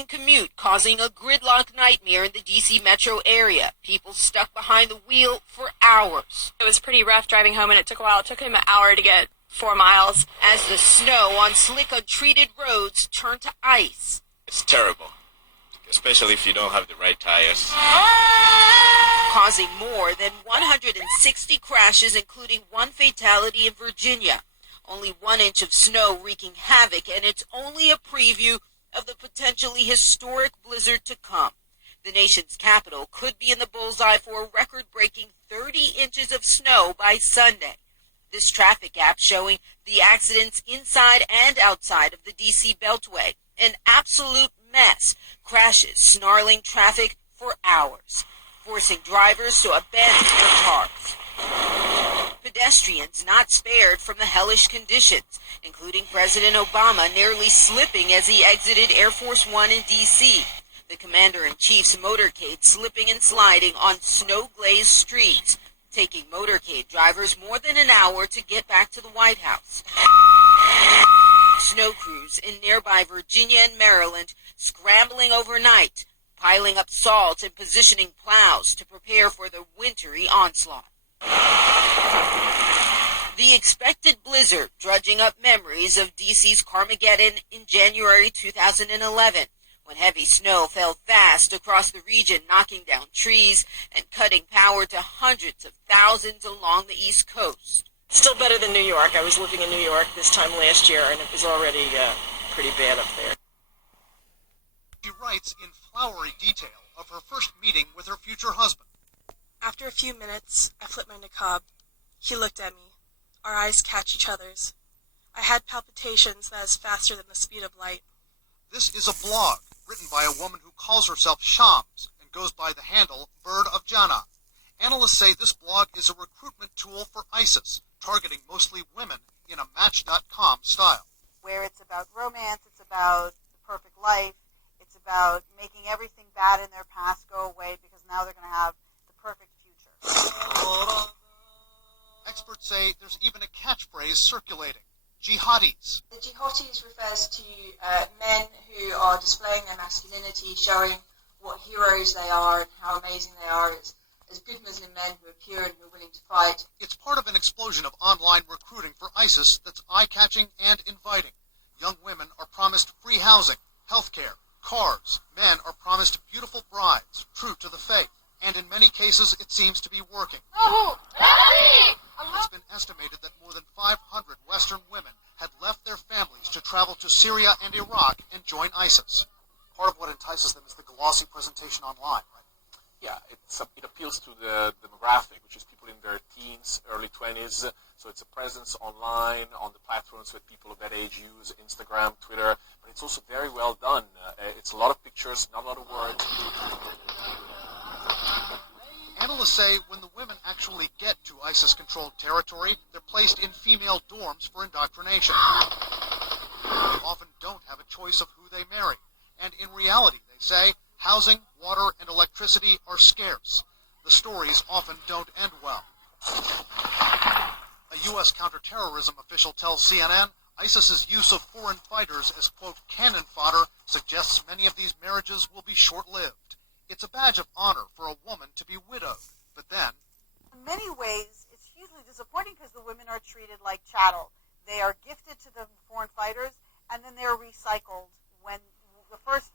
morning commute, causing a gridlock nightmare in the D.C. metro area. People stuck behind the wheel for hours. It was pretty rough driving home, and it took a while. It took him an hour to get 4 miles. As the snow on slick, untreated roads turned to ice. It's terrible, especially if you don't have the right tires. Causing more than 160 crashes, including one fatality in Virginia. Only 1 inch of snow wreaking havoc, and it's only a preview of the potentially historic blizzard to come. The nation's capital could be in the bullseye for a record-breaking 30 inches of snow by Sunday. This traffic app showing the accidents inside and outside of the D.C. Beltway. An absolute mess. Crashes snarling traffic for hours, forcing drivers to abandon their cars. Pedestrians not spared from the hellish conditions, including President Obama nearly slipping as he exited Air Force One in D.C. The commander-in-chief's motorcade slipping and sliding on snow-glazed streets, taking motorcade drivers more than an hour to get back to the White House. Snow crews in nearby Virginia and Maryland scrambling overnight, piling up salt and positioning plows to prepare for the wintry onslaught. The expected blizzard drudging up memories of D.C.'s Carmageddon in January 2011, when heavy snow fell fast across the region, knocking down trees and cutting power to hundreds of thousands along the East Coast. Still better than New York. I was living in New York this time last year, and it was already pretty bad up there. She writes in flowery detail of her first meeting with her future husband. After a few minutes, I flipped my niqab. He looked at me. Our eyes catch each other's. I had palpitations that was faster than the speed of light. This is a blog written by a woman who calls herself Shams and goes by the handle Bird of Jannah. Analysts say this blog is a recruitment tool for ISIS, targeting mostly women in a Match.com style. Where it's about romance, it's about the perfect life, it's about making everything bad in their past go away because now they're going to have the perfect future. Experts say there's even a catchphrase circulating: jihadis. The jihadis refers to men who are displaying their masculinity, showing what heroes they are and how amazing they are as good Muslim men who are pure and who are willing to fight. It's part of an explosion of online recruiting for ISIS that's eye-catching and inviting. Young women are promised free housing, health care, cars. Men are promised beautiful brides, true to the faith. And in many cases, it seems to be working. It's been estimated that more than 500 Western women had left their families to travel to Syria and Iraq and join ISIS. Part of what entices them is the glossy presentation online, right? Yeah, it appeals to the demographic, which is people in their teens, early 20s. So it's a presence online on the platforms that people of that age use, Instagram, Twitter. But it's also very well done. It's a lot of pictures, not a lot of words. Analysts say when the women actually get to ISIS-controlled territory, they're placed in female dorms for indoctrination. They often don't have a choice of who they marry. And in reality, they say, housing, water, and electricity are scarce. The stories often don't end well. A U.S. counterterrorism official tells CNN ISIS's use of foreign fighters as, quote, cannon fodder suggests many of these marriages will be short-lived. It's a badge of honor for a woman to be widowed. But then, in many ways, it's hugely disappointing because the women are treated like chattel. They are gifted to the foreign fighters, and then they're recycled when the first